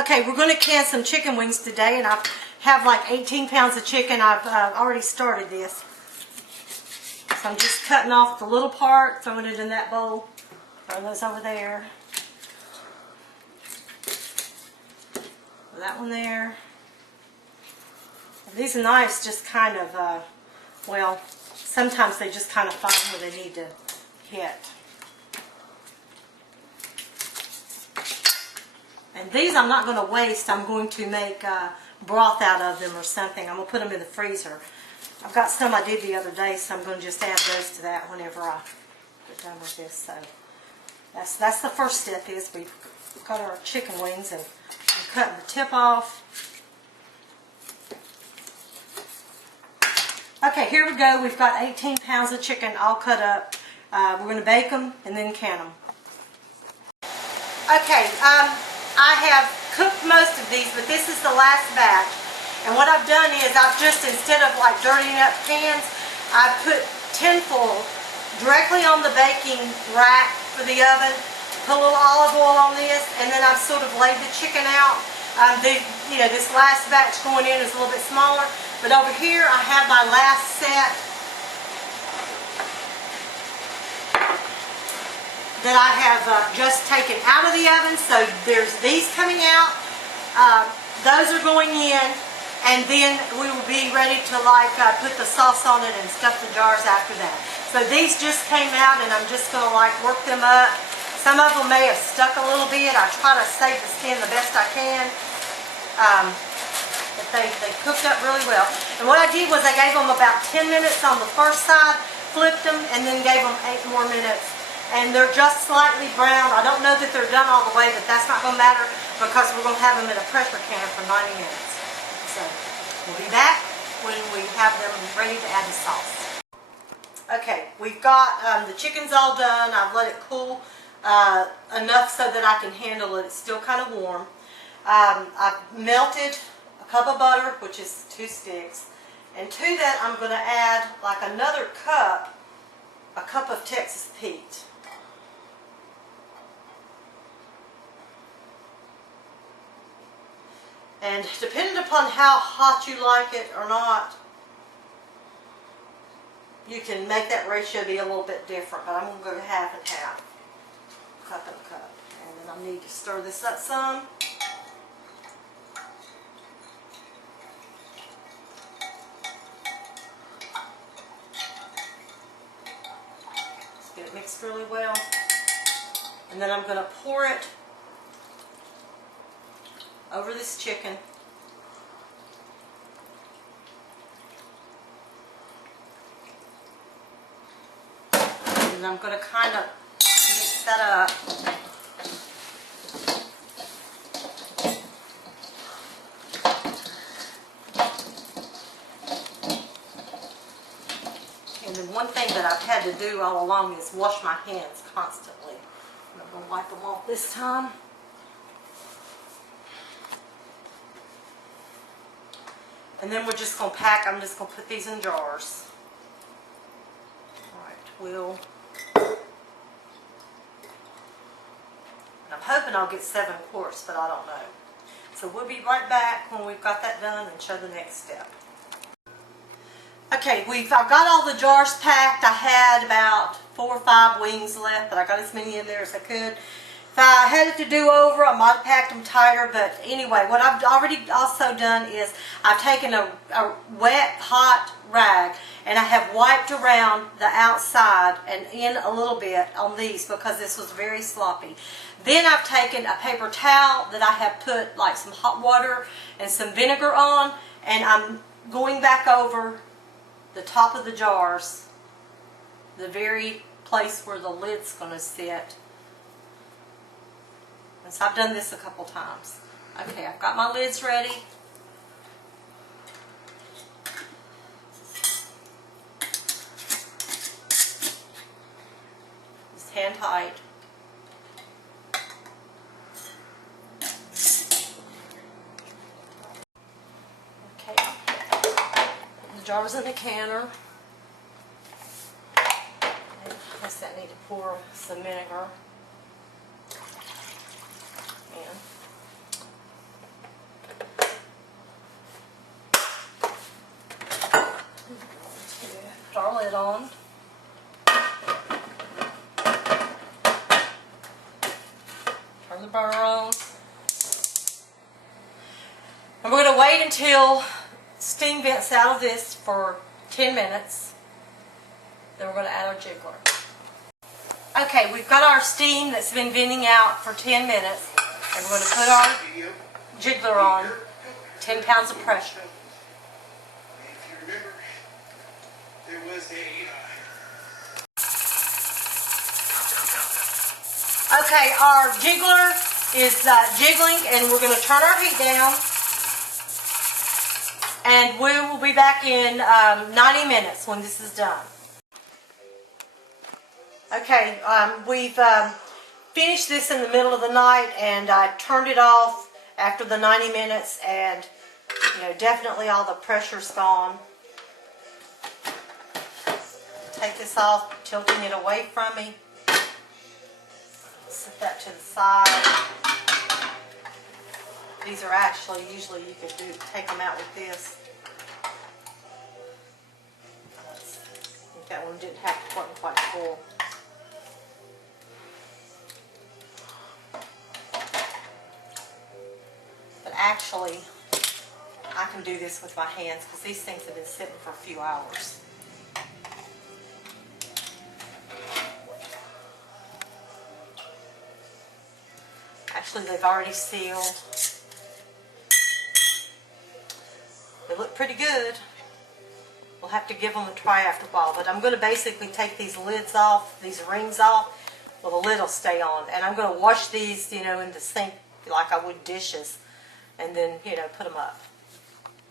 Okay, we're going to can some chicken wings today, and I have like 18 pounds of chicken. I've already started this. So I'm just cutting off the little part, throwing it in that bowl. Throw those over there. That one there. These knives just kind of, well, sometimes they just kind of find where they need to hit. And these I'm not going to waste. I'm going to make broth out of them or something. I'm going to put them in the freezer. I've got some I did the other day, so I'm going to just add those to that whenever I get done with this. So that's the first step, is we cut our chicken wings and we're cutting the tip off. Okay, here we go. We've got 18 pounds of chicken all cut up. We're going to bake them and then can them. Okay, I have cooked most of these, but this is the last batch. And what I've done is I've just, instead of like dirtying up pans, I've put tinfoil directly on the baking rack for the oven, put a little olive oil on this, and then I've sort of laid the chicken out. This last batch going in is a little bit smaller, but over here I have my last set that I have just taken out of the oven. So there's these coming out, those are going in, and then we will be ready to put the sauce on it and stuff the jars after that. So these just came out, and I'm just going to work them up. Some of them may have stuck a little bit. I try to save the skin the best I can. But they cooked up really well. And what I did was I gave them about 10 minutes on the first side, flipped them, and then gave them 8 more minutes. And they're just slightly brown. I don't know that they're done all the way, but that's not going to matter because we're going to have them in a pressure can for 90 minutes. So we'll be back when we have them ready to add the sauce. Okay, we've got the chicken's all done. I've let it cool enough so that I can handle it. It's still kind of warm. I've melted a cup of butter, which is 2 sticks. And to that I'm going to add another cup, a cup of Texas Pete. And depending upon how hot you like it or not, you can make that ratio be a little bit different, but I'm going to go half and half. Cup and a cup. And then I need to stir this up some. Let's get it mixed really well. And then I'm going to pour it over this chicken. And I'm going to kind of mix that up. And then one thing that I've had to do all along is wash my hands constantly. I'm going to wipe them off this time. And then we're just going to pack. I'm just going to put these in jars. Alright, I'm hoping I'll get 7 quarts, but I don't know. So we'll be right back when we've got that done and show the next step. Okay, I've got all the jars packed. I had about 4 or 5 wings left, but I got as many in there as I could. If I had it to do over, I might have packed them tighter, but anyway, what I've already also done is I've taken a wet, hot rag, and I have wiped around the outside and in a little bit on these because this was very sloppy. Then I've taken a paper towel that I have put some hot water and some vinegar on, and I'm going back over the top of the jars, the very place where the lid's going to sit. And so I've done this a couple times. Okay, I've got my lids ready. Just hand tight. Okay, the jar's in the canner. I guess I need to pour some vinegar. lid on. Turn the burner on. And we're going to wait until steam vents out of this for 10 minutes. Then we're going to add our jiggler. Okay, we've got our steam that's been venting out for 10 minutes. And we're going to put our jiggler on, 10 pounds of pressure. If you remember, there was Okay, our jiggler is jiggling, and we're going to turn our heat down. And we will be back in 90 minutes when this is done. Okay, we've finished this in the middle of the night, and I turned it off after the 90 minutes, and definitely all the pressure's gone. Take this off, tilting it away from me. Set that to the side. These are actually, usually you could take them out with this. I think that one wasn't quite full. But actually, I can do this with my hands because these things have been sitting for a few hours. Actually, they've already sealed. They look pretty good. We'll have to give them a try after a while, but I'm going to basically take these lids off, these rings off. Well, the lid will stay on, and I'm going to wash these, in the sink like I would dishes, and then, put them up.